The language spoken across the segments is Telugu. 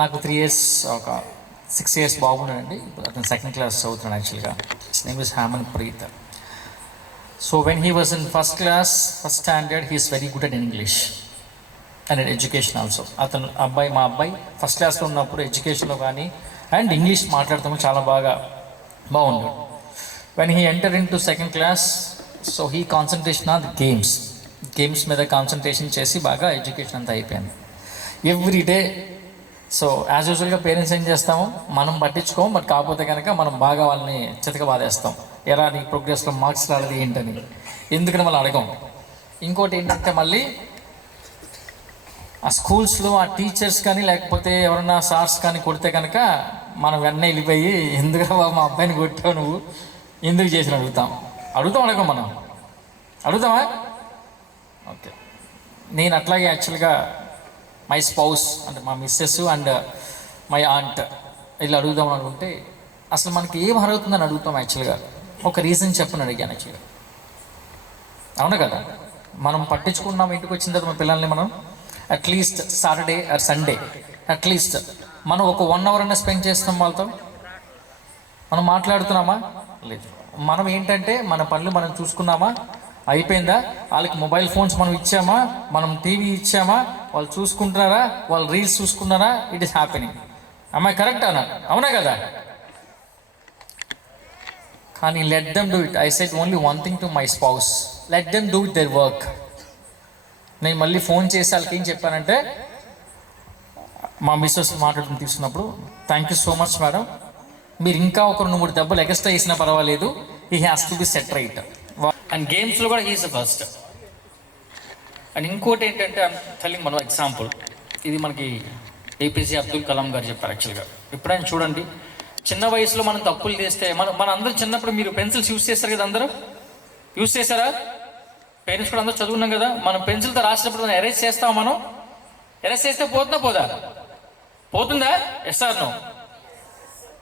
నాకు 3 years ఒక 6 years బాగున్నాడండి. ఇప్పుడు అతను సెకండ్ క్లాస్ చదువుతున్నాడు యాక్చువల్గా. His name is Hemanth Preeth. So when he was in first class, first standard, he is very good at English and education also. మా అబ్బాయి ఫస్ట్ క్లాస్లో ఉన్నప్పుడు ఎడ్యుకేషన్లో కానీ అండ్ ఇంగ్లీష్ మాట్లాడతాము చాలా బాగున్నాడు. When he enter in to second class, so he concentration on games మీద కాన్సన్ట్రేషన్ చేసి బాగా ఎడ్యుకేషన్ అంతా అయిపోయింది. ఎవ్రీడే సో యాజ్ యూజువల్గా పేరెంట్స్ ఏం చేస్తాము, మనం పట్టించుకోము. బట్ కాకపోతే కనుక మనం బాగా వాళ్ళని చితక బాధేస్తాం, ఎరా నీ ప్రోగ్రెస్లో మార్క్స్ రాలేదు ఏంటని. ఎందుకని మళ్ళీ అడగం. ఇంకోటి ఏంటంటే మళ్ళీ ఆ స్కూల్స్లో ఆ టీచర్స్ కానీ లేకపోతే ఎవరైనా సార్స్ కానీ కొడితే కనుక మనం వెన్న వెళ్ళిపోయి ఎందుకు మా అబ్బాయిని కొట్టావు నువ్వు ఎందుకు చేసిన అడుగుతాం అడగం. మనం అడుగుతామా? ఓకే. నేను అట్లాగే యాక్చువల్గా మై స్పౌస్ అంటే మా మిస్సెస్ అండ్ మై ఆంట్ ఇలా అడుగుదామని అనుకుంటే అసలు మనకి ఏం అడుగుతుందని అడుగుతాం. యాక్చువల్గా ఒక రీజన్ చెప్పని అడిగాను యాక్చువల్గా. అవును కదా, మనం పట్టించుకున్నాం ఇంటికి వచ్చిన తర్వాత మన పిల్లల్ని మనం at least Saturday or Sunday at least మనం ఒక 1 hour అన్న స్పెండ్ చేస్తాం వాళ్ళతో. మనం మాట్లాడుతున్నామా? లేదు. మనం ఏంటంటే మన పనులు మనం చూసుకున్నామా, అయిపోయిందా? వాళ్ళకి మొబైల్ ఫోన్స్ మనం ఇచ్చామా, మనం టీవీ ఇచ్చామా, వాళ్ళు చూసుకుంటున్నారా, వాళ్ళు రీల్స్ చూసుకున్నారా, ఇట్ ఈస్ హ్యాపెనింగ్. అమ్మాయి కరెక్ట్ అన్నా? అవునా కదా? కానీ let them do it. I said only one thing to my spouse, let them do it their work. నేను మళ్ళీ ఫోన్ చేసి వాళ్ళకి ఏం చెప్పానంటే, మా మిస్సెస్ మాట్లాడుకుని తీసుకున్నప్పుడు, thank you so much madam, మీరు ఇంకా ఒక 2-3 దెబ్బలు ఎక్స్ట్రా వేసినా పర్వాలేదు, he has to be set right. And గేమ్స్లో కూడా హీఈస్ ద ఫస్ట్. అండ్ ఇంకోటి ఏంటంటే టెల్లింగ్ మనం ఎగ్జాంపుల్, ఇది మనకి ఏపీజే అబ్దుల్ కలాం గారు చెప్పారు యాక్చువల్గా. ఎప్పుడైనా చూడండి, చిన్న వయసులో మనం తప్పులు చేస్తే మన అందరూ చిన్నప్పుడు మీరు పెన్సిల్స్ యూస్ చేస్తారు కదా, అందరూ యూస్ చేశారా? పేరెంట్స్ కూడా అందరూ చదువున్నాం కదా. మనం పెన్సిల్తో రాసినప్పుడు మనం ఎరేజ్ చేస్తాం. మనం ఎరేజ్ చేస్తే పోతుందా? Yes or no?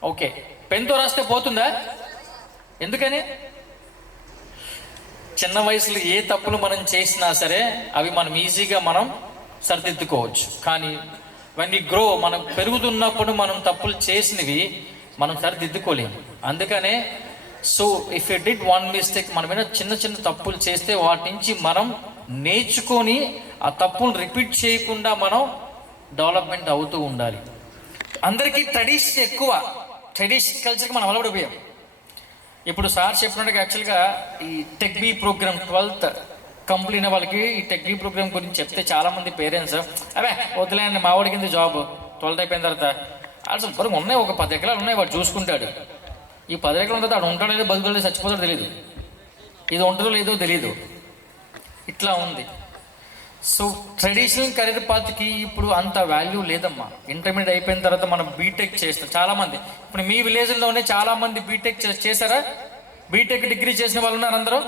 ఓకే. పెన్తో రాస్తే పోతుందా? ఎందుకని? చిన్న వయసులో ఏ తప్పులు మనం చేసినా సరే అవి మనం ఈజీగా మనం సరిదిద్దుకోవచ్చు. కానీ వెన్ వి గ్రో, మనం పెరుగుతున్నప్పుడు మనం తప్పులు చేసినవి మనం సరిదిద్దుకోలేము. అందుకనే so if you did one mistake, మన మీద చిన్న చిన్న తప్పులు చేస్తే వాటి నుంచి మనం నేర్చుకొని ఆ తప్పులు రిపీట్ చేయకుండా మనం డెవలప్మెంట్ అవుతూ ఉండాలి. అందరికీ ట్రెడిషన్ ఎక్కువ, ట్రెడిషన్ కల్చర్కి మనం అలవాడిపోయాం. ఇప్పుడు సార్ చెప్పినట్టుగా యాక్చువల్గా ఈ టెక్బీ ప్రోగ్రామ్ 12th కంప్లీట్ అయిన వాళ్ళకి ఈ టెక్బీ ప్రోగ్రామ్ గురించి చెప్తే చాలామంది పేరెంట్స్ అవే వదిలేండి మా వాడికి ఎందుకు జాబ్ 12th అయిపోయిన తర్వాత, అసలు బరువు ఉన్నాయి, ఒక 10 ఎకరాలు ఉన్నాయి, వాడు చూసుకుంటాడు. ఈ 10 ఎకరాల తర్వాత వాడు ఉంటాడో లేదో, బతుకుతాడో చచ్చిపోతాడో తెలియదు, ఇది ఉంటుందో లేదో తెలియదు, ఇట్లా ఉంది. సో ట్రెడిషనల్ కెరీర్ పాత్కి ఇప్పుడు అంత వాల్యూ లేదమ్మా. ఇంటర్మీడియట్ అయిపోయిన తర్వాత మనం బీటెక్ చేస్తాం చాలామంది. ఇప్పుడు మీ విలేజ్లోనే చాలామంది బీటెక్ చేశారా? బీటెక్ డిగ్రీ చేసిన వాళ్ళు ఉన్నారు అందరూ.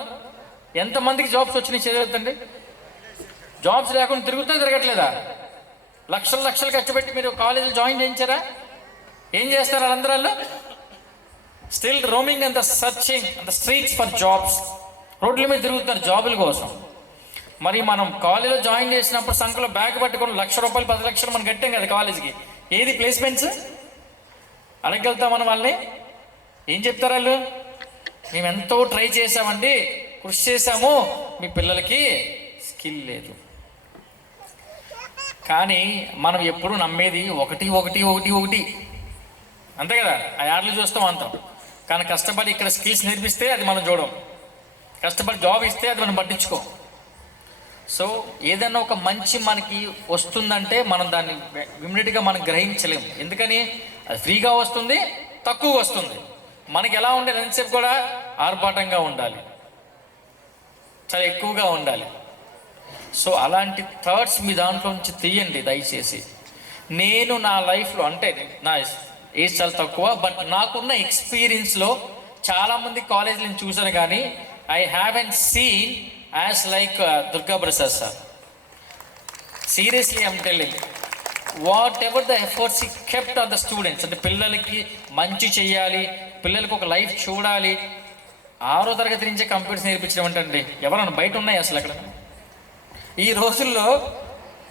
ఎంతమందికి జాబ్స్ వచ్చినాయి చదువుతండి? జాబ్స్ లేకుండా తిరగట్లేదా? లక్షలు ఖర్చు పెట్టి మీరు కాలేజీలో జాయిన్ చేయించారా? ఏం చేస్తారు వాళ్ళందరూ? Still roaming and the searching and the streets for jobs. రోడ్ల మీద తిరుగుతున్నారు జాబుల కోసం. మరి మనం కాలేజీలో జాయిన్ చేసినప్పుడు సంఖ్యలో బ్యాగ్ పట్టుకొని ₹1,00,000 10 లక్షలు మనం కట్టాం కదా కాలేజీకి. ఏది ప్లేస్మెంట్స్? అడగలుగుతాం మనం వాళ్ళని? ఏం చెప్తారు వాళ్ళు? మేము ఎంతో ట్రై చేసామండి, కృషి చేసాము, మీ పిల్లలకి స్కిల్ లేదు. కానీ మనం ఎప్పుడు నమ్మేది ఒకటి అంతే కదా. ఆ యాడ్లు చూస్తాం అంటాం. కానీ కష్టపడి ఇక్కడ స్కిల్స్ నేర్పిస్తే అది మనం చూడం, కష్టపడి జాబ్ ఇస్తే అది మనం పట్టించుకోం. సో ఏదైనా ఒక మంచి మనకి వస్తుందంటే మనం దాన్ని ఇమ్మీడియట్గా మనం గ్రహించలేము. ఎందుకని? అది ఫ్రీగా వస్తుంది, తక్కువ వస్తుంది. మనకి ఎలా ఉండాలి? ఎంతసేపు కూడా ఆర్భాటంగా ఉండాలి, చాలా ఎక్కువగా ఉండాలి. సో అలాంటి థాట్స్ మీ దాంట్లో నుంచి తీయండి దయచేసి. నేను నా లైఫ్లో, అంటే నా ఏజ్ చాలా తక్కువ, బట్ నాకున్న ఎక్స్పీరియన్స్లో చాలామంది కాలేజీలు నేను చూశాను, కానీ I haven't seen as like Durga Prasad sir. Seriously I'm telling, whatever the efforts he kept on the students, అంటే పిల్లలకి మంచి చెయ్యాలి, పిల్లలకి ఒక లైఫ్ చూడాలి. 6వ తరగతి నుంచే కంప్యూటర్స్ నేర్పించడం అంటే ఎవరన్నా బయట ఉన్నాయి అసలు అక్కడ? ఈ రోజుల్లో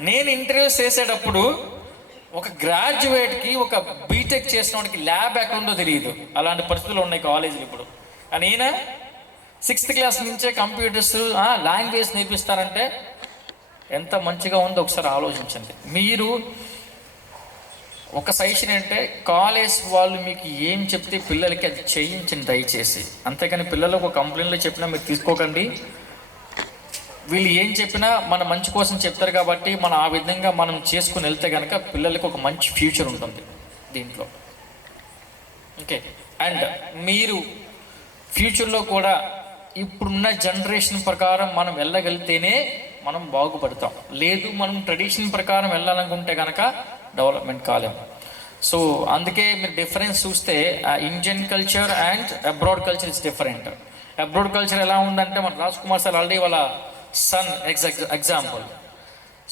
నేను ఇంటర్వ్యూస్ చేసేటప్పుడు ఒక గ్రాడ్యుయేట్కి ఒక బీటెక్ చేసిన వాడికి ల్యాబ్ ఎక్కడ ఉందో తెలియదు. అలాంటి పరిస్థితులు ఉన్నాయి కాలేజీలు ఇప్పుడు. కానీ ఈయన 6th క్లాస్ నుంచే కంప్యూటర్స్, లాంగ్వేజ్ నేర్పిస్తారంటే ఎంత మంచిగా ఉందో ఒకసారి ఆలోచించండి. మీరు ఒక సజెషన్ అంటే, కాలేజ్ వాళ్ళు మీకు ఏం చెప్తే పిల్లలకి అది చేయించండి దయచేసి. అంతేకాని పిల్లలకు ఒక కంప్లైంట్లో చెప్పినా మీరు తీసుకోకండి. వీళ్ళు ఏం చెప్పినా మన మంచి కోసం చెప్తారు కాబట్టి మనం ఆ విధంగా మనం చేసుకుని వెళ్తే కనుక పిల్లలకి ఒక మంచి ఫ్యూచర్ ఉంటుంది దీంట్లో. ఓకే. అండ్ మీరు ఫ్యూచర్లో కూడా ఇప్పుడున్న జనరేషన్ ప్రకారం మనం వెళ్ళగలిగితేనే మనం బాగుపడతాం. లేదు మనం ట్రెడిషన్ ప్రకారం వెళ్ళాలనుకుంటే కనుక డెవలప్మెంట్ కాలేము. సో అందుకే మీరు డిఫరెన్స్ చూస్తే Indian culture and abroad culture is different. Abroad culture ఎలా ఉందంటే, మన రాజ్ కుమార్ సార్ ఆల్రెడీ వాళ్ళ సన్ ఎగ్జాంపుల్.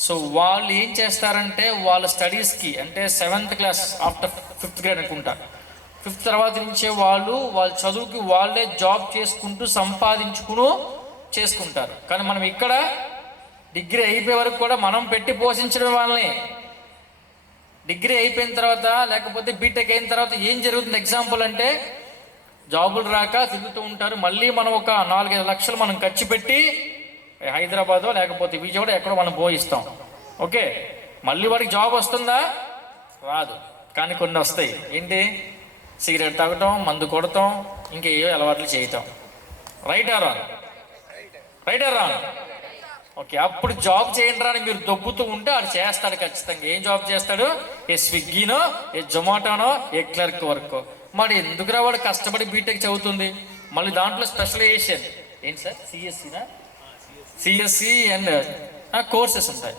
సో వాళ్ళు ఏం చేస్తారంటే వాళ్ళ స్టడీస్కి అంటే 7th class after 5th grade అనుకుంటా, 5th తర్వాత నుంచే వాళ్ళ చదువుకి వాళ్ళే జాబ్ చేసుకుంటూ సంపాదించుకుని చేసుకుంటారు. కానీ మనం ఇక్కడ డిగ్రీ అయిపోయే వరకు కూడా మనం పెట్టి పోషించడం వాళ్ళని. డిగ్రీ అయిపోయిన తర్వాత లేకపోతే బీటెక్ అయిన తర్వాత ఏం జరుగుతుంది ఎగ్జాంపుల్ అంటే, జాబులు రాక తిరుగుతూ ఉంటారు. మళ్ళీ మనం ఒక 4-5 లక్షలు మనం ఖర్చు పెట్టి హైదరాబాదో లేకపోతే విజయవాడ ఎక్కడో మనం పోయిస్తాం. ఓకే. మళ్ళీ వాడికి జాబ్ వస్తుందా? రాదు. కానీ కొన్ని వస్తాయి. ఏంటి? సిగరెట్ తాగటం, మందు కొడతాం, ఇంకా ఏవో అలవాట్లు చేయటం. Right are wrong? ఓకే. అప్పుడు జాబ్ చేయండి అని మీరు దొబ్బుతూ ఉంటే అది చేస్తాడు ఖచ్చితంగా. ఏం జాబ్ చేస్తాడు? ఏ స్విగ్గీనో, ఏ జొమాటోనో, ఏ క్లర్క్ వర్క్. మరి ఎందుకురా వాడు కష్టపడి బీటెక్ చదువుతుంది? మళ్ళీ దాంట్లో స్పెషలైజేషన్ ఏంటి సార్? సిఎస్సి అండ్ కోర్సెస్ ఉంటాయి.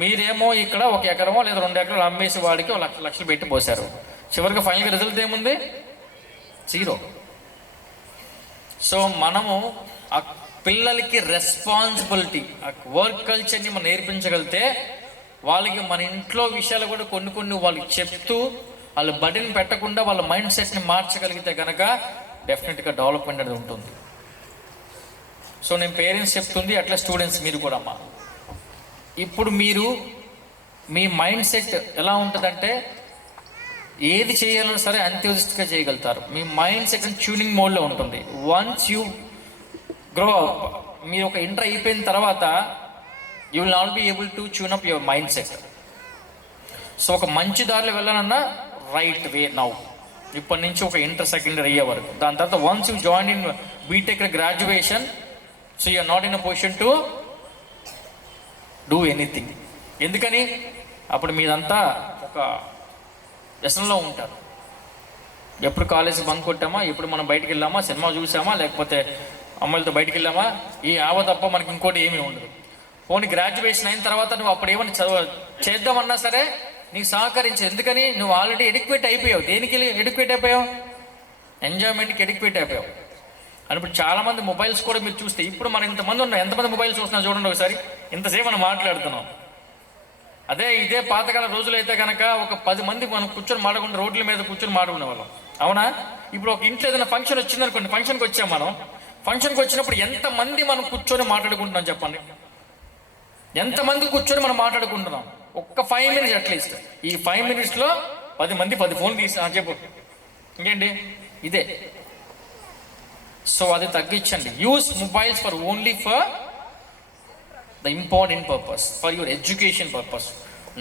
మీరేమో ఇక్కడ 1 ఎకరమో లేదా 2 ఎకరాలు అమ్మేసి వాడికి 1 లక్షలు పెట్టి పోశారు. చివరికి ఫైనల్గా రిజల్ట్ ఏముంది? 0. సో మనము ఆ పిల్లలకి రెస్పాన్సిబిలిటీ, ఆ వర్క్ కల్చర్ని మనం నేర్పించగలిగితే వాళ్ళకి మన ఇంట్లో విషయాలు కూడా కొన్ని వాళ్ళకి చెప్తూ వాళ్ళ బడిని పెట్టకుండా వాళ్ళ మైండ్ సెట్ని మార్చగలిగితే కనుక డెఫినెట్గా డెవలప్మెంట్ అనేది ఉంటుంది. సో నేను పేరెంట్స్ చెప్తుంది, అట్లా స్టూడెంట్స్ మీరు కూడా అమ్మా, ఇప్పుడు మీరు మీ మైండ్ సెట్ ఎలా ఉంటుందంటే ఏది చేయాలన్నా సరే ఎంతూజిస్ట్గా చేయగలుగుతారు. మీ మైండ్ సెట్ ట్యూనింగ్ మోడ్లో ఉంటుంది. వన్స్ యూ గ్రో అప్, మీరు ఒక ఇంటర్ అయిపోయిన తర్వాత you will not be able to tune up your mind set. So ఒక మంచి దారిలో వెళ్ళాలన్నా రైట్ వే నౌ, ఇప్పటి నుంచి ఒక ఇంటర్ సెకండరీ అయ్యే వరకు. దాని తర్వాత once you join in BTech graduation, so you're not in a position to do anything. ఎందుకని? అప్పుడు మీదంతా ఒక వ్యసనంలో ఉంటారు. ఎప్పుడు కాలేజ్ బంక్ కొట్టామా, ఎప్పుడు మనం బయటికి వెళ్ళామా, సినిమా చూసామా, లేకపోతే అమ్మాయిలతో బయటికి వెళ్ళామా, ఈ ఆవ తప్ప మనకి ఇంకోటి ఏమీ ఉండదు. పోనీ గ్రాడ్యుయేషన్ అయిన తర్వాత నువ్వు అప్పుడు ఏమైనా చేద్దామన్నా సరే నీకు సహకరించు. ఎందుకని? నువ్వు ఆల్రెడీ ఎడ్యుకేట్ అయిపోయావు. దేనికి ఎడ్యుకేట్ అయిపోయావు? ఎంజాయ్మెంట్కి ఎడ్యుకేట్ అయిపోయావు. అని ఇప్పుడు చాలామంది మొబైల్స్ కూడా మీరు చూస్తే, ఇప్పుడు మనం ఇంతమంది ఉన్నాం, ఎంతమంది మొబైల్స్ చూస్తున్నా చూడండి ఒకసారి. ఇంతసేపు మనం మాట్లాడుతున్నాం. ఇదే పాతకాల రోజులు అయితే కనుక ఒక 10 మంది మనం కూర్చొని మాట్లాడుకుంటే రోడ్ల మీద కూర్చొని మాట్లాడుకునే వాళ్ళం. అవునా? ఇప్పుడు ఒక ఇంట్లో ఏదైనా ఫంక్షన్ వచ్చిందనుకోండి, ఫంక్షన్కి వచ్చాం మనం. ఫంక్షన్కి వచ్చినప్పుడు ఎంతమంది మనం కూర్చొని మాట్లాడుకుంటున్నాం చెప్పండి? ఎంతమంది కూర్చొని మనం మాట్లాడుకుంటున్నాం? ఒక్క 5 మినిట్స్ అట్లీస్ట్. ఈ 5 మినిట్స్లో 10 మంది 10 ఫోన్లు తీసి చెప్పు ఇంకేంటి ఇదే. సో అది తగ్గించండి. Use mobiles for only for the important purpose, for your education purpose,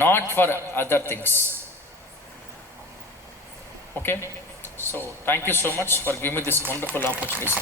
not for other things. Okay, so thank you so much for giving me this wonderful opportunity.